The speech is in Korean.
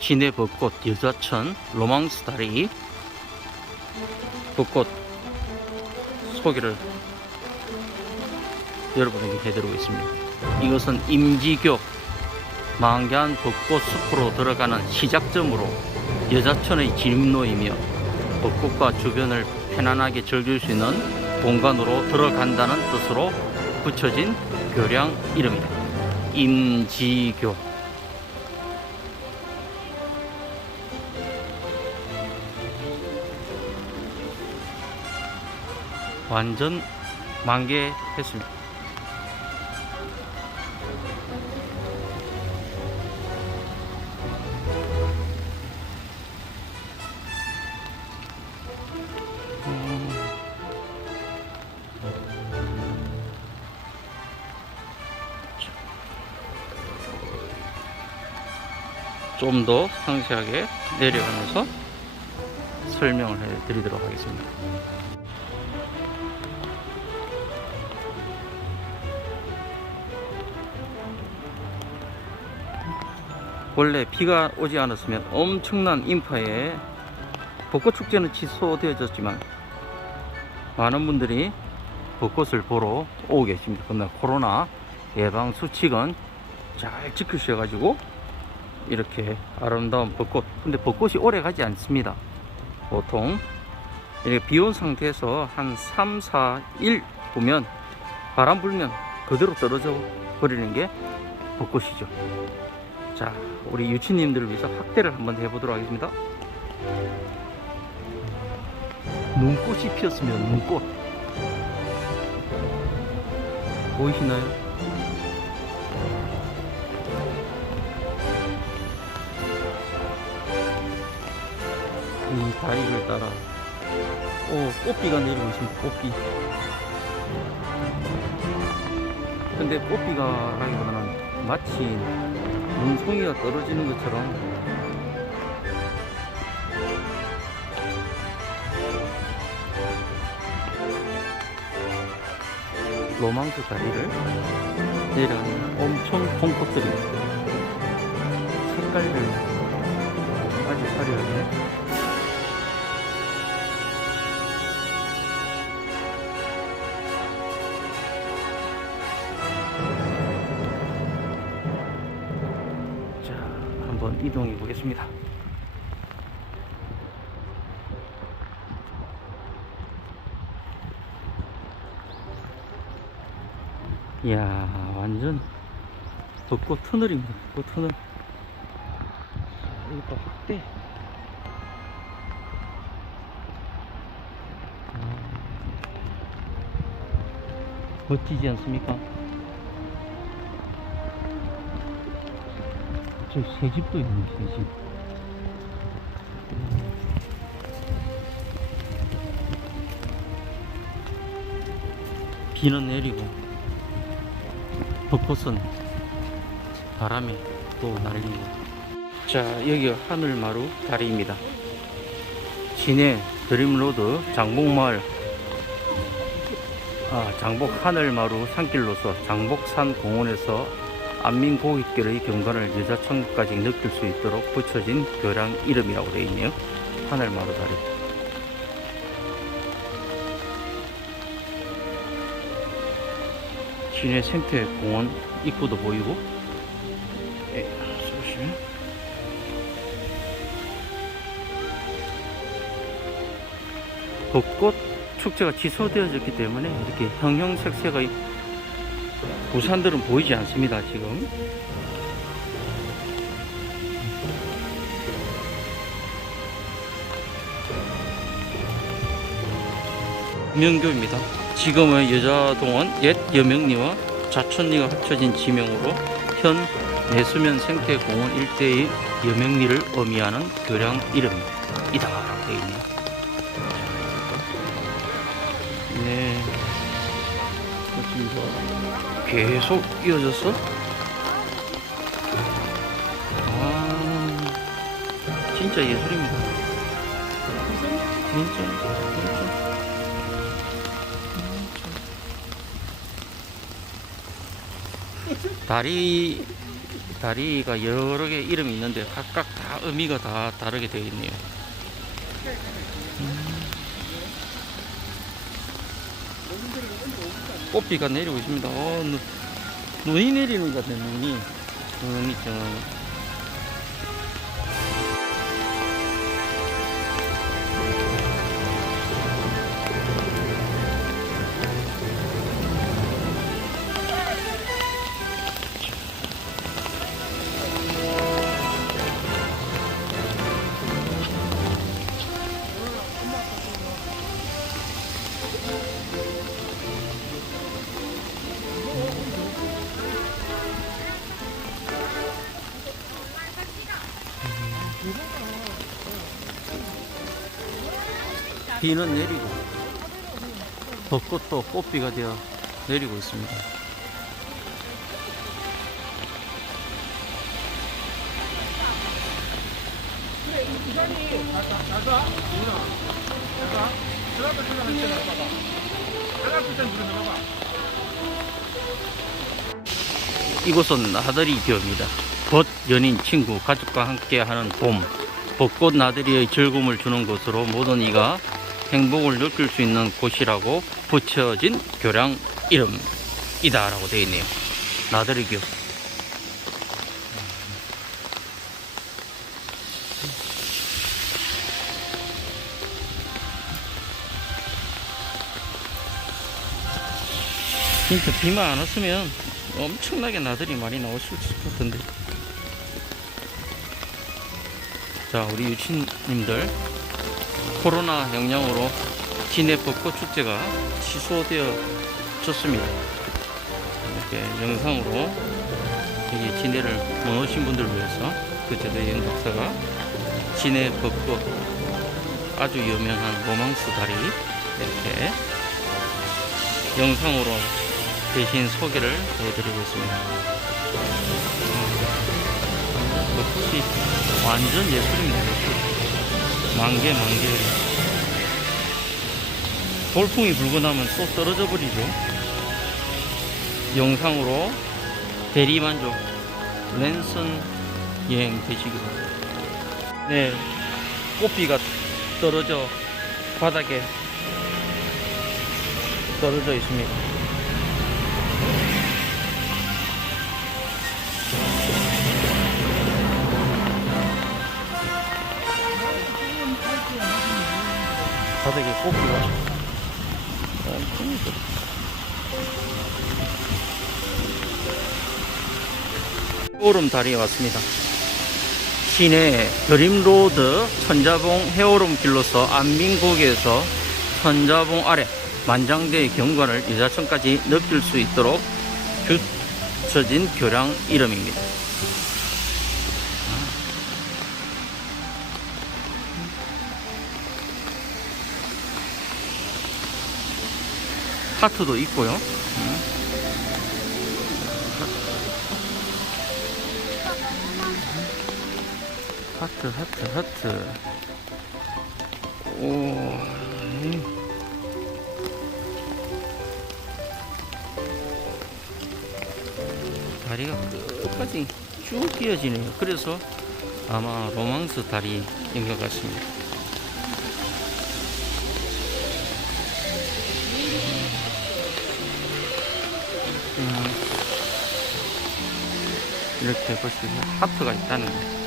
진해 벚꽃 여자천 로망스 다리 벚꽃 소개를 여러분에게 해드리고 있습니다. 이것은 임지교 망간 벚꽃 숲으로 들어가는 시작점으로 여자천의 진입로이며 벚꽃과 주변을 편안하게 즐길 수 있는 공간으로 들어간다는 뜻으로 붙여진 교량 이름이다. 임지교. 완전 만개했습니다. 좀 더 상세하게 내려가면서 설명을 해 드리도록 하겠습니다. 원래 비가 오지 않았으면 엄청난 인파에 벚꽃 축제는 취소되어졌지만 많은 분들이 벚꽃을 보러 오고 계십니다. 그러나 코로나 예방 수칙은 잘 지키셔가지고 이렇게 아름다운 벚꽃. 근데 벚꽃이 오래 가지 않습니다. 보통 이렇게 비온 상태에서 한 3, 4, 1 보면 바람 불면 그대로 떨어져 버리는 게 벚꽃이죠. 자, 우리 유치님들을 위해서 확대를 한번 해보도록 하겠습니다. 눈꽃이 피었으면 눈꽃. 보이시나요? 이 다리를 따라 오 꽃비가 내리고 있습니다 꽃비 근데 꽃비가 라기보다는 마치 눈송이가 떨어지는 것처럼. 로망스 다리를 내려가는 엄청 콩꽃들입니다 색깔들 아주 화려하게 한번 이동해 보겠습니다. 이야, 완전 벚꽃 터널입니다. 벚꽃 터널. 여기 또 확대. 아, 멋지지 않습니까? 저 새집도 있네, 새집. 비는 내리고, 벚꽃은 바람에 또 날리고. 자, 여기가 하늘마루 다리입니다. 진해 드림로드 장복마을 아, 장복 하늘마루 산길로서 장복산 공원에서 안민고깃길의 경관을 여자천까지 느낄 수 있도록 붙여진 교량 이름이라고 되어 있네요. 하늘마루 다리. 진해 생태공원 입구도 보이고, 예, 보시면 벚꽃 축제가 취소되어졌기 때문에 이렇게 형형색색의 부산들은 보이지 않습니다 지금. 명교입니다. 지금의 여자동원 옛 여명리와 자천리가 합쳐진 지명으로 현 내수면 생태공원 일대의 여명리를 의미하는 교량 이름입니다. 이다 계속 이어졌어? 아, 진짜 예술입니다. 진짜, 진짜. 다리 다리가 여러 개 이름이 있는데 각각 다 의미가 다 다르게 되어 있네요. 꽃비가 내리고 있습니다. 어, 눈, 눈이 내리는 것 같네, 눈이. 눈이 좀. 비는 내리고 벚꽃도 꽃비가 되어 내리고 있습니다. 이곳은 나들이 기업입니다. 벚 연인 친구 가족과 함께하는 봄 벚꽃 나들이의 즐거움을 주는 곳으로 모든 이가 행복을 느낄 수 있는 곳이라고 붙여진 교량 이름이다 라고 되어 있네요. 나들이 기업. 진짜 비만 안 왔으면 엄청나게 나들이 많이 나오실 것 같은데. 자, 우리 유치님들 코로나 영향으로 진해 벚꽃 축제가 취소되어졌습니다. 이렇게 영상으로 여기 진해를 못 오신 분들을 위해서 그 제도 여행 박사가 진해 벚꽃 아주 유명한 로망스 다리 이렇게 영상으로 대신 소개를 해드리고 있습니다. 벚꽃이 완전 예술입니다. 만개 만개. 돌풍이 불고 나면 또 떨어져 버리죠. 영상으로 대리만족 랜선 여행 되시기 바랍니다. 네 꽃비가 떨어져 바닥에 떨어져 있습니다 바닥에 꽃비가 엄청 있어. 헤오름 다리에 왔습니다. 시내 드림로드 천자봉 헤오름 길로서 안민고개에서 천자봉 아래 만장대의 경관을 유자천까지 느낄 수 있도록 붙여진 교량 이름입니다. 하트도 있고요. 음. 하트, 하트, 하트. 오. 음. 다리가 끝까지 쭉 이어지네요. 그래서 아마 로망스 다리인 것 같습니다. 이렇게 보시면 하트가 있다는 거.